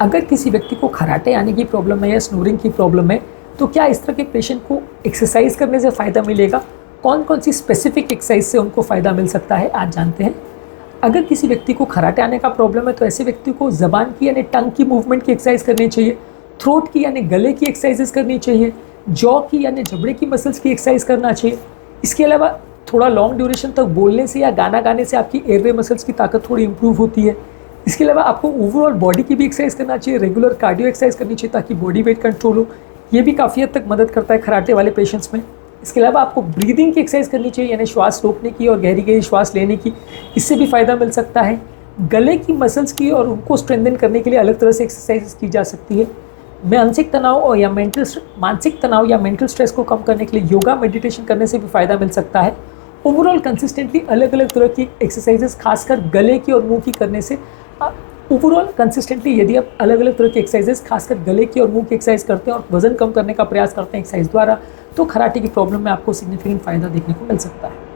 अगर किसी व्यक्ति को खर्राटे आने की प्रॉब्लम है या स्नोरिंग की प्रॉब्लम है, तो क्या इस तरह के पेशेंट को एक्सरसाइज करने से फ़ायदा मिलेगा? कौन कौन सी स्पेसिफिक एक्सरसाइज से उनको फ़ायदा मिल सकता है, आज जानते हैं। अगर किसी व्यक्ति को खर्राटे आने का प्रॉब्लम है, तो ऐसे व्यक्ति को ज़बान की यानी टंग की मूवमेंट की एक्सरसाइज करनी चाहिए, थ्रोट की यानी गले की एक्सरसाइजेस करनी चाहिए, जॉ की यानी जबड़े की मसल्स की एक्सरसाइज करना चाहिए। इसके अलावा थोड़ा लॉन्ग ड्यूरेशन तक बोलने से या गाना गाने से आपकी एयरवे मसल्स की ताकत थोड़ी इंप्रूव होती है। इसके अलावा आपको ओवरऑल बॉडी की भी एक्सरसाइज करना चाहिए, रेगुलर कार्डियो एक्सरसाइज करनी चाहिए ताकि बॉडी वेट कंट्रोल हो। ये भी काफ़ी हद तक मदद करता है खर्राटे वाले पेशेंट्स में। इसके अलावा आपको ब्रीदिंग की एक्सरसाइज करनी चाहिए, यानी श्वास रोकने की और गहरी गहरी श्वास लेने की, इससे भी फ़ायदा मिल सकता है। गले की मसल्स की और उनको स्ट्रेंथन करने के लिए अलग तरह से एक्सरसाइज की जा सकती है। मानसिक तनाव और या मानसिक तनाव या मेंटल स्ट्रेस को कम करने के लिए योगा मेडिटेशन करने से भी फ़ायदा मिल सकता है। ओवरऑल कंसिस्टेंटली अलग अलग तरह की एक्सरसाइजेस खासकर गले की और मुंह की करने से ओवरऑल कंसिस्टेंटली यदि आप अलग अलग तरह की एक्सरसाइजेस खासकर गले की और मुंह की एक्सरसाइज करते हैं और वजन कम करने का प्रयास करते हैं एक्सरसाइज द्वारा, तो खर्राटे की प्रॉब्लम में आपको सिग्निफिकेंट फ़ायदा देखने को मिल सकता है।